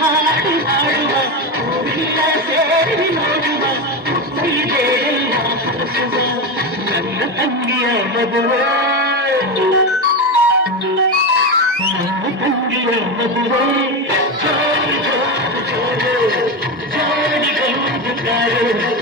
ಹಾಡಿ ಹಾಡುವ ಸೇರಿ ನೋಡುವ ನನ್ನ ತಂಗಿಯ ಮದುವೆ ತಂಗಿಯ ಮದುವೆ ಜೋಡಿ ಜೋಡಿ ಜೋಡಿ ಜೋಡಿ ಗಂಡು